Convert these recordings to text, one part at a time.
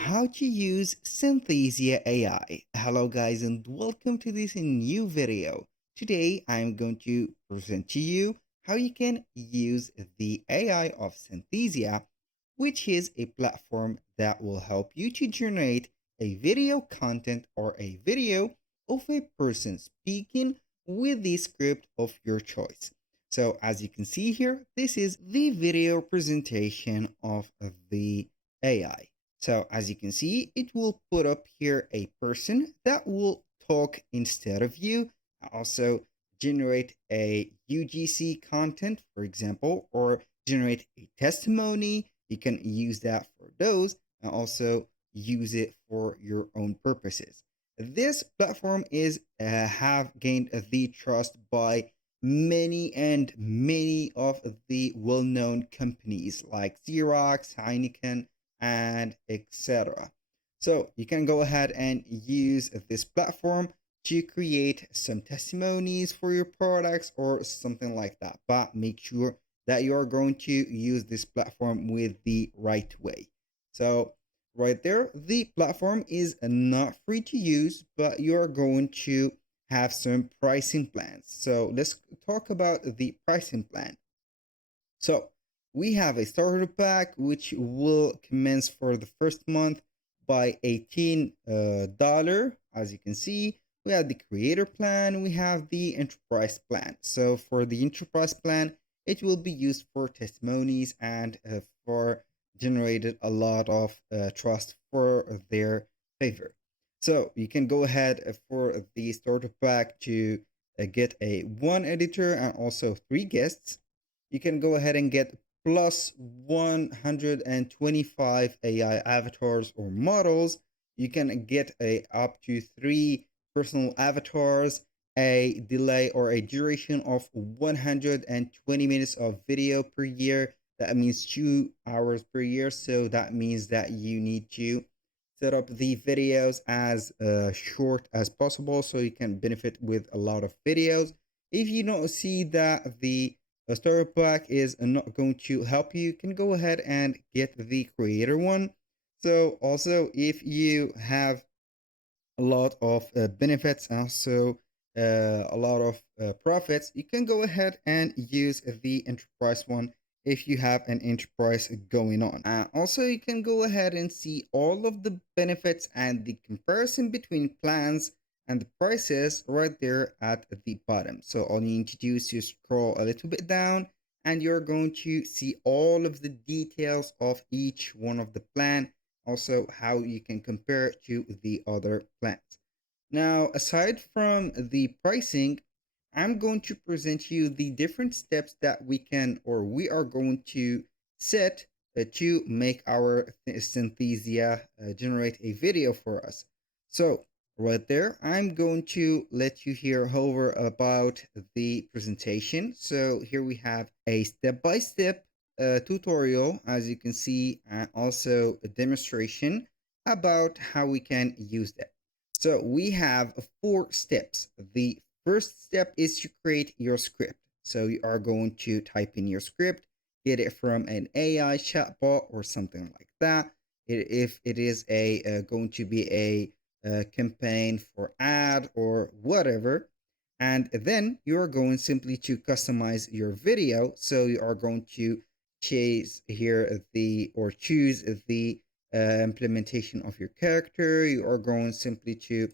how to use Synthesia AI. Hello guys and welcome to this new video. Today I'm going to present to you how you can use the AI of Synthesia, which is a platform that will help you to generate a video content or a video of a person speaking with the script of your choice. So as you can see here, this is the video presentation of the AI. So as you can see, it will put up here a person that will talk instead of you. Also generate a UGC content, for example, or generate a testimony. You can use that for those and also use it for your own purposes. This platform is have gained the trust by many of the well-known companies like Xerox, Heineken, and etc. So you can go ahead and use this platform to create some testimonies for your products or something like that. But make sure that you are going to use this platform with the right way. So right there, the platform is not free to use, but you are going to have some pricing plans. So let's talk about the pricing plan. So we have a starter pack which will commence for the first month by $18. As you can see, we have the creator plan, we have the enterprise plan. So for the enterprise plan, it will be used for testimonies and for generated a lot of trust for their favor. So you can go ahead for the starter pack to get a one editor and also three guests. You can go ahead and get plus 125 AI avatars or models. You can get a up to three personal avatars, a delay or a duration of 120 minutes of video per year. That means 2 hours per year. So that means that you need to set up the videos as short as possible so you can benefit with a lot of videos. If you don't see that the starter pack is not going to help you, can go ahead and get the creator one. So also if you have a lot of benefits and also a lot of profits, you can go ahead and use the enterprise one if you have an enterprise going on. Also, you can go ahead and see all of the benefits and the comparison between plans and the prices right there at the bottom. So all you need to do is to scroll a little bit down and you're going to see all of the details of each one of the plan, also how you can compare it to the other plans. Now, aside from the pricing, I'm going to present you the different steps that we can or we are going to set to make our Synthesia generate a video for us. So right there, I'm going to let you hear over about the presentation. So here we have a step-by-step tutorial, as you can see, and also a demonstration about how we can use that. So we have 4 steps. The first step is to create your script. So you are going to type in your script, get it from an AI chatbot or something like that. If it is going to be a campaign for ad or whatever, and then you are going simply to customize your video. So you are going to choose here the or choose the implementation of your character. You are going simply to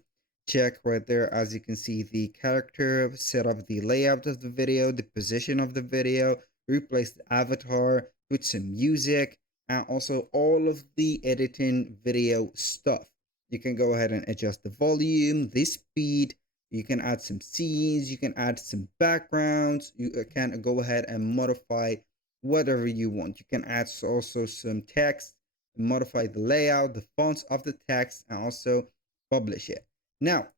check right there, as you can see, the character, set up the layout of the video, the position of the video, replace the avatar, put some music, and also all of the editing video stuff. You can go ahead and adjust the volume, the speed. You can add some scenes, you can add some backgrounds, you can go ahead and modify whatever you want. You can add also some text, modify the layout, the fonts of the text, and also publish it. Now,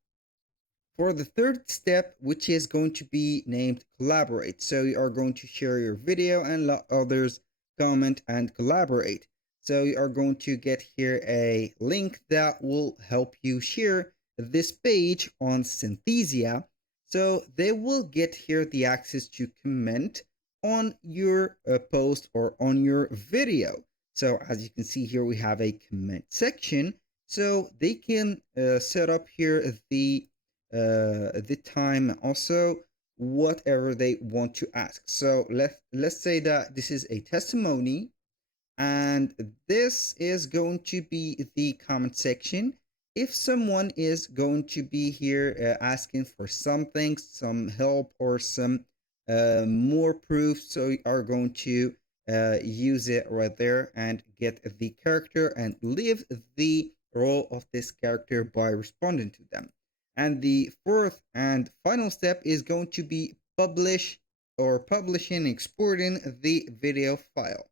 for the third step, which is going to be named collaborate. So you are going to share your video and let others comment and collaborate. So you are going to get here a link that will help you share this page on Synthesia. So they will get here the access to comment on your post or on your video. So as you can see here, we have a comment section. So they can set up here the time, also whatever they want to ask. So let's say that this is a testimony, and this is going to be the comment section. If someone is going to be here asking for something, some help, or some more proof, so you are going to use it right there and get the character and live the role of this character by responding to them. And the fourth and final step is going to be publishing, exporting the video file.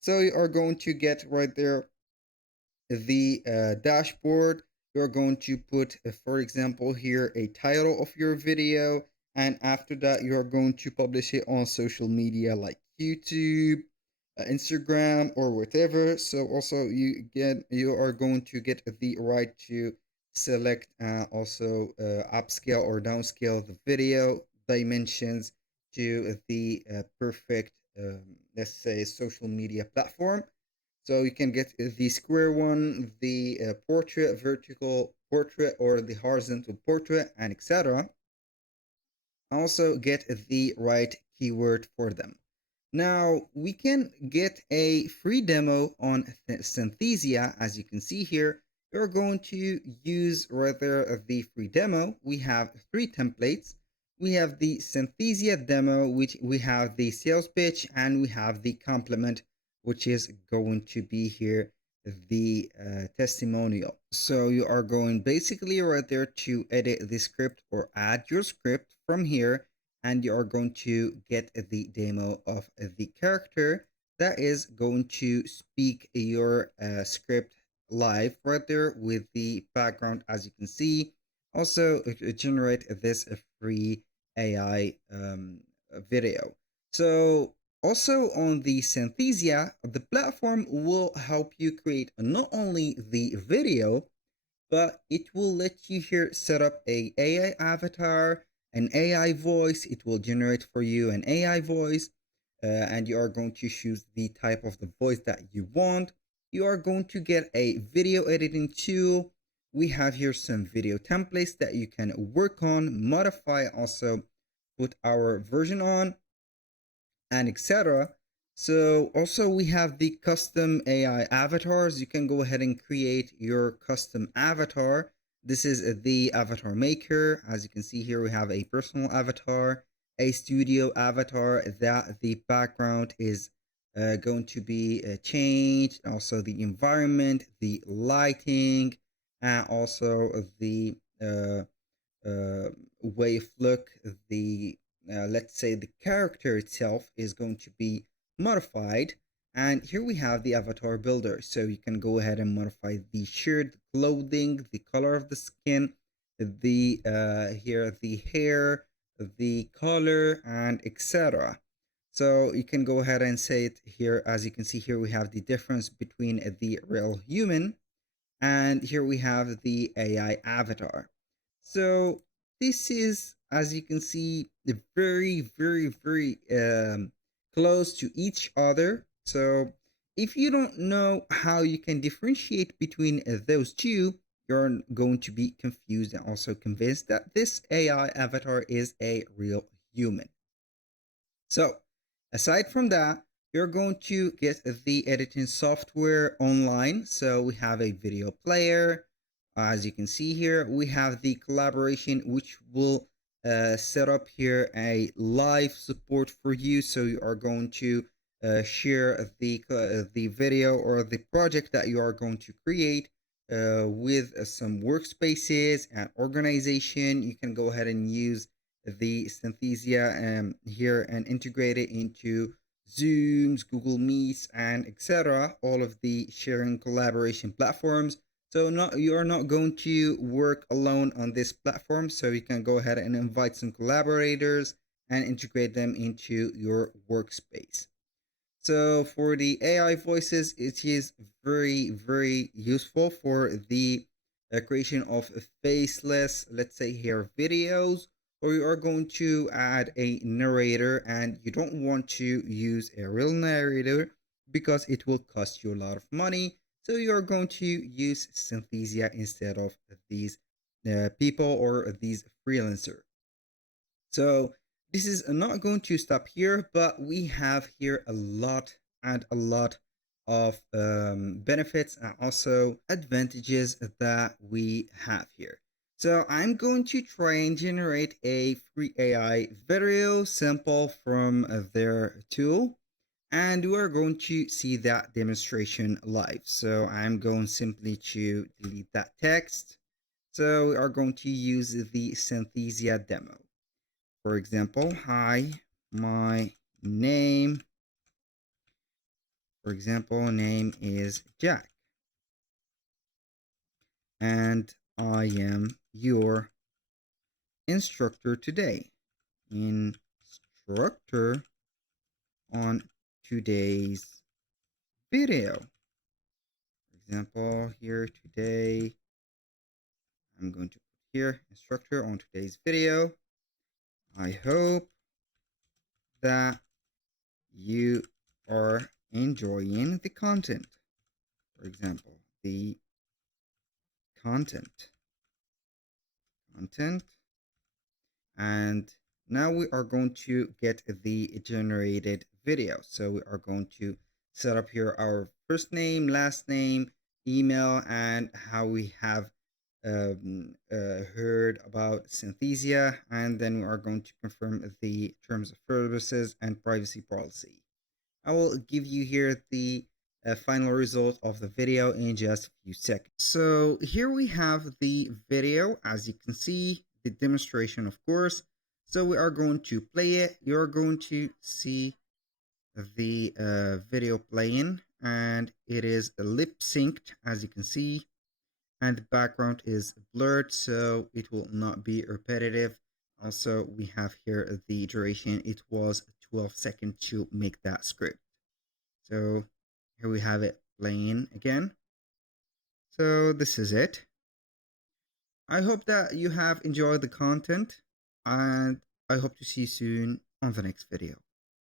So you are going to get right there the dashboard. You're going to put, for example, here a title of your video, and after that, you're going to publish it on social media like YouTube, Instagram, or whatever. So also you are going to get the right to select also upscale or downscale the video dimensions to the perfect, let's say, social media platform. So you can get the square one, the portrait, vertical portrait, or the horizontal portrait, and etc. Also get the right keyword for them. Now we can get a free demo on Synthesia. As you can see here, you're going to use rather the free demo. We have three templates. We have the Synthesia demo, which we have the sales pitch, and we have the complement, which is going to be here the testimonial. So you are going basically right there to edit the script or add your script from here, and you are going to get the demo of the character that is going to speak your script live right there with the background, as you can see. Also generate this free AI video. So also on the Synthesia, the platform will help you create not only the video, but it will let you here set up a AI avatar, an AI voice. It will generate for you an AI voice, and you are going to choose the type of the voice that you want. You are going to get a video editing tool. We have here some video templates that you can work on, modify, also put our version on, and etc. So also we have the custom AI avatars. You can go ahead and create your custom avatar. This is the avatar maker. As you can see here, we have a personal avatar, a studio avatar that the background is going to be changed. Also the environment, the lighting, and also the way of look, the let's say the character itself is going to be modified. And here we have the avatar builder. So you can go ahead and modify the shirt, the clothing, the color of the skin, the here the hair, the color, and etc. So you can go ahead and say it here. As you can see here, we have the difference between the real human, and here we have the AI avatar. So this is, as you can see, very close to each other. So if you don't know how you can differentiate between those two, you're going to be confused and also convinced that this AI avatar is a real human. So aside from that, you're going to get the editing software online. So we have a video player. As you can see here, we have the collaboration, which will set up here a live support for you. So you are going to share the video or the project that you are going to create with some workspaces and organization. You can go ahead and use the Synthesia here and integrate it into Zooms, Google Meets, and etc. All of the sharing collaboration platforms. So you are not going to work alone on this platform. So you can go ahead and invite some collaborators and integrate them into your workspace. So for the AI voices, it is very useful for the creation of faceless, let's say here, videos, or you are going to add a narrator and you don't want to use a real narrator. because it will cost you a lot of money. So you're going to use Synthesia instead of these people or these freelancer. So this is not going to stop here, but we have here a lot and a lot of benefits and also advantages that we have here. So I'm going to try and generate a free AI video sample from their tool, and we are going to see that demonstration live. So I'm going simply to delete that text. So we are going to use the Synthesia demo. For example, hi, my name, for example, name is Jack, and I am your instructor today. Instructor on today's video. For example, here today, I'm going to put here instructor on today's video. I hope that you are enjoying the content. For example, the content. And now we are going to get the generated video. So we are going to set up here our first name, last name, email, and how we have heard about Synthesia, and then we are going to confirm the terms of services and privacy policy. I will give you here the final result of the video in just a few seconds. So here we have the video, as you can see, the demonstration, of course. So we are going to play it. You're going to see the video playing, and it is lip synced, as you can see, and the background is blurred, so it will not be repetitive. Also, we have here the duration. It was 12 seconds to make that script. So here we have it playing again. So this is it. I hope that you have enjoyed the content, and I hope to see you soon on the next video.